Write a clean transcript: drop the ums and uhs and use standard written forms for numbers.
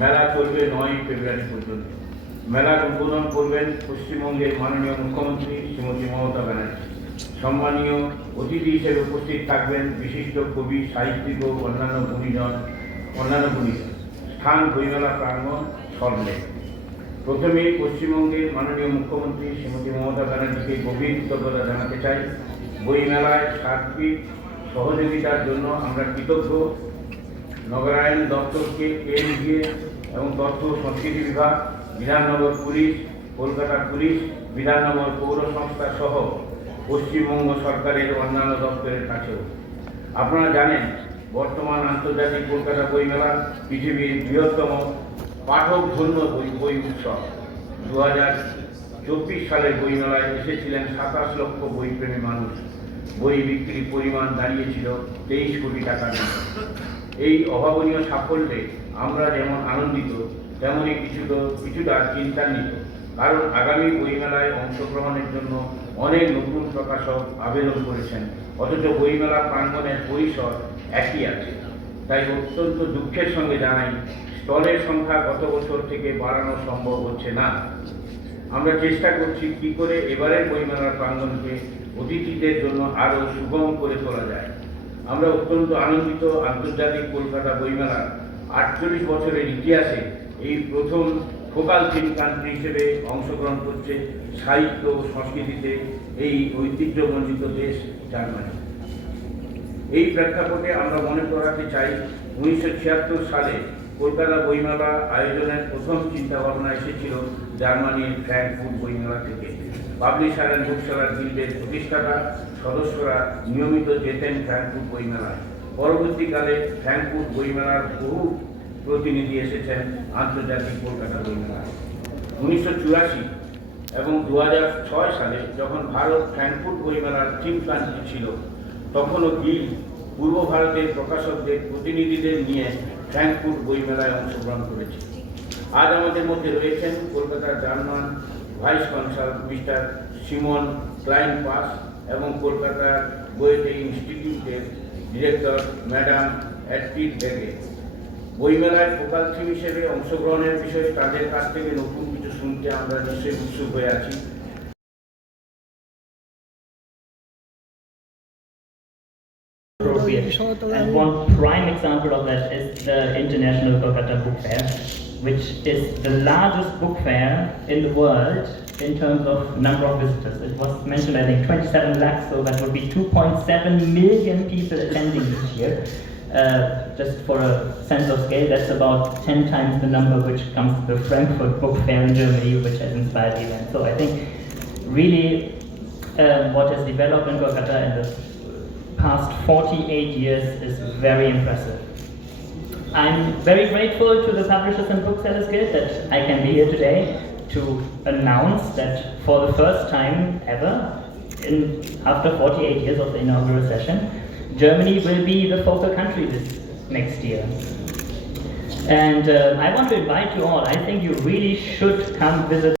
মেলা চলবে 9 ফেব্রুয়ারি পর্যন্ত। মেলার উদ্বোধন করবেন পশ্চিমবঙ্গের মাননীয় মুখ্যমন্ত্রী শ্রীমতী মমতা ব্যানার্জি। সম্মানীয় অতিথি হিসেবে উপস্থিত থাকবেন বিশিষ্ট কবি, সাহিত্যিক ও অন্যান্য গুণীজন। স্থান বইমেলা প্রাঙ্গণ, সল্টলেক। প্রথমেই পশ্চিমবঙ্গের মাননীয় মুখ্যমন্ত্রী শ্রীমতী মমতা ব্যানার্জিকে গভীর কৃতজ্ঞতা জানাতে চাই। বইমেলায় সার্বিক সহযোগিতার জন্য আমরা কৃতজ্ঞ। নগরায়ণ দপ্তরকে, কেন্দ্রীয় এবং তথ্য সংস্কৃতি বিভাগ, বিধাননগর পুলিশ, কলকাতা পুলিশ, বিধাননগর পৌর সংস্থা সহ পশ্চিমবঙ্গ সরকারের অন্যান্য দপ্তরের কাছেও। আপনারা জানেন, বর্তমান আন্তর্জাতিক কলকাতা বইমেলা পৃথিবীর বৃহত্তম পাঠক ধন্য বই উৎসব। 2024 সালের বইমেলায় এসেছিলেন 27 লক্ষ বইপ্রেমী মানুষ। বই বিক্রির পরিমাণ দাঁড়িয়েছিল 23 কোটি টাকার মতো। এই অভাবনীয় সাফল্যে আমরা যেমন আনন্দিত, তেমনই কিছুটা চিন্তান্বিত। কারণ আগামী বইমেলায় অংশগ্রহণের জন্য অনেক নতুন প্রকাশক আবেদন করেছেন, অথচ বইমেলা প্রাঙ্গণের পরিসর একই আছে। তাই অত্যন্ত দুঃখের সঙ্গে জানাই, স্টলের সংখ্যা গত বছর থেকে বাড়ানো সম্ভব হচ্ছে না। আমরা চেষ্টা করছি কী করে এবারের বইমেলার প্রাঙ্গণকে অতিথিদের জন্য আরও সুগম করে তোলা যায়। আমরা অত্যন্ত আনন্দিত, আন্তর্জাতিক কলকাতা বইমেলার 48 বছরের ইতিহাসে এই প্রথম ফোকাল থিম কান্ট্রি হিসেবে অংশগ্রহণ করছে সাহিত্য ও সংস্কৃতিতে এই ঐতিহ্যমণ্ডিত দেশ জার্মানি। এই প্রেক্ষাপটে আমরা মনে করাতে চাই, 1976 সালে কলকাতা বইমেলা আয়োজনের প্রথম চিন্তাভাবনা এসেছিল জার্মানির ফ্র্যাঙ্কফুর্ট বইমেলা থেকে। পাবলিশার অ্যান্ড বুকসেলার গিল্ডের প্রতিষ্ঠাতা সদস্যরা নিয়মিত যেতেন ফ্র্যাঙ্কফুর্ট বইমেলায়। পরবর্তীকালে ফ্র্যাঙ্কফুর্ট বইমেলার বহু প্রতিনিধি এসেছেন আন্তর্জাতিক কলকাতা বইমেলায়। 1984 এবং 2006 সালে যখন ভারত ফ্র্যাঙ্কফুর্ট বইমেলার থিম কান্ট্রি ছিল, তখনও গিল্ড পূর্ব ভারতের প্রকাশকদের প্রতিনিধিদের নিয়ে ফ্র্যাঙ্কফুর্ট বইমেলায় অংশগ্রহণ করেছে। আজ আমাদের মধ্যে রয়েছেন কলকাতার German vice consul mister Simon Kleinpass এবং কলকাতার গোয়েতে ইনস্টিটিউটের ডিরেক্টর ম্যাডাম অ্যাডপিট বেগে। বইমেলায় ফোকাল থিম হিসেবে অংশগ্রহণের বিষয়ে তাদের কাছ থেকে নতুন কিছু শুনতে আমরা নিশ্চয়ই উৎসুক হয়ে আছি। And one prime example of that is the International Kolkata Book Fair, which is the largest book fair in the world in terms of number of visitors. It was mentioned, I think, 27 lakhs, so that would be 2.7 million people attending each year. Just for a sense of scale, that's about 10 times the number which comes to the Frankfurt Book Fair in Germany, which has inspired the event. So I think really what has developed in Kolkata in the past 48 years is very impressive. I'm very grateful to the Publishers and Booksellers Guild that I can be here today to announce that for the first time ever, after 48 years of the inaugural session, Germany will be the focal country this next year. And I want to invite you all. I think you really should come visit